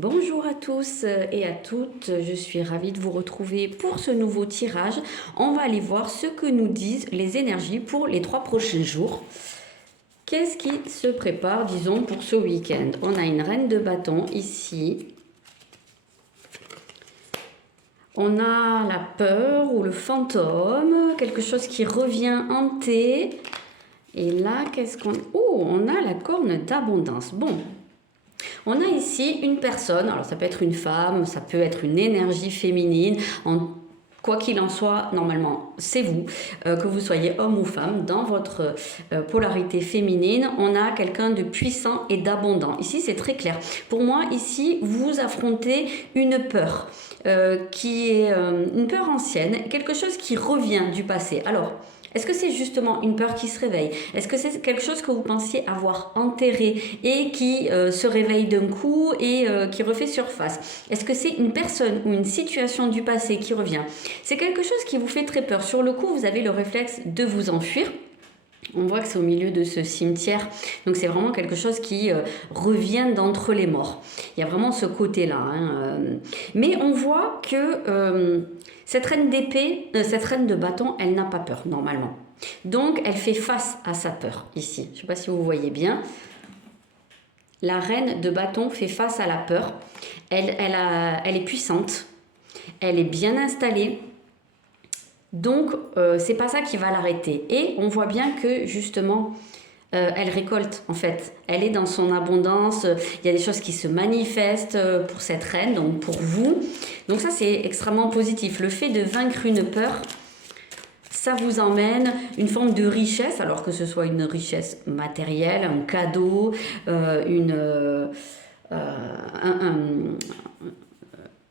Bonjour à tous et à toutes, je suis ravie de vous retrouver pour ce nouveau tirage. On va aller voir ce que nous disent les énergies pour les 3 prochains jours. Qu'est-ce qui se prépare, disons, pour ce week-end? On a une reine de bâton ici. On a la peur ou le fantôme, quelque chose qui revient hanter. Et là, qu'est-ce qu'on... Oh, on a la corne d'abondance. Bon. On a ici une personne, alors ça peut être une femme, ça peut être une énergie féminine, quoi qu'il en soit, normalement, c'est vous, que vous soyez homme ou femme, dans votre polarité féminine, on a quelqu'un de puissant et d'abondant. Ici, c'est très clair. Pour moi, ici, vous affrontez une peur, qui est une peur ancienne, quelque chose qui revient du passé. Alors, est-ce que c'est justement une peur qui se réveille? Est-ce que c'est quelque chose que vous pensiez avoir enterré et qui se réveille d'un coup et qui refait surface? Est-ce que c'est une personne ou une situation du passé qui revient? C'est quelque chose qui vous fait très peur. Sur le coup, vous avez le réflexe de vous enfuir. On voit que c'est au milieu de ce cimetière, donc c'est vraiment quelque chose qui revient d'entre les morts. Il y a vraiment ce côté-là. Mais on voit que cette reine d'épée, cette reine de bâton, elle n'a pas peur normalement. Donc elle fait face à sa peur ici. Je ne sais pas si vous voyez bien. La reine de bâton fait face à la peur. Elle est puissante, elle est bien installée. Donc, c'est pas ça qui va l'arrêter. Et on voit bien que, justement, elle récolte, en fait. Elle est dans son abondance. Il y a des choses qui se manifestent pour cette reine, donc pour vous. Donc ça, c'est extrêmement positif. Le fait de vaincre une peur, ça vous emmène une forme de richesse, alors que ce soit une richesse matérielle, un cadeau,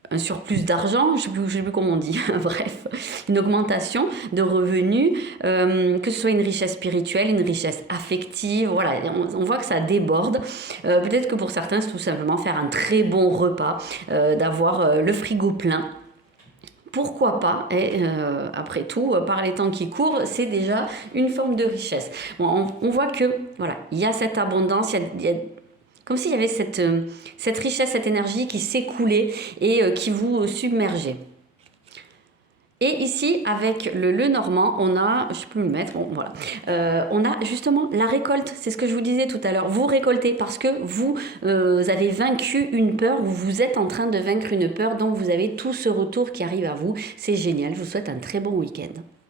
un surplus d'argent, je ne sais plus comment on dit, bref, une augmentation de revenus, que ce soit une richesse spirituelle, une richesse affective, voilà, on voit que ça déborde. Peut-être que pour certains, c'est tout simplement faire un très bon repas, d'avoir le frigo plein. Pourquoi pas? Et après tout, par les temps qui courent, c'est déjà une forme de richesse. Bon, on voit que voilà, il y a cette abondance, il y a comme s'il y avait cette richesse, cette énergie qui s'écoulait et qui vous submergeait. Et ici, avec le normand, on a, je ne sais plus me mettre, bon, voilà, on a justement la récolte, c'est ce que je vous disais tout à l'heure. Vous récoltez parce que vous avez vaincu une peur, vous êtes en train de vaincre une peur, donc vous avez tout ce retour qui arrive à vous. C'est génial, je vous souhaite un très bon week-end.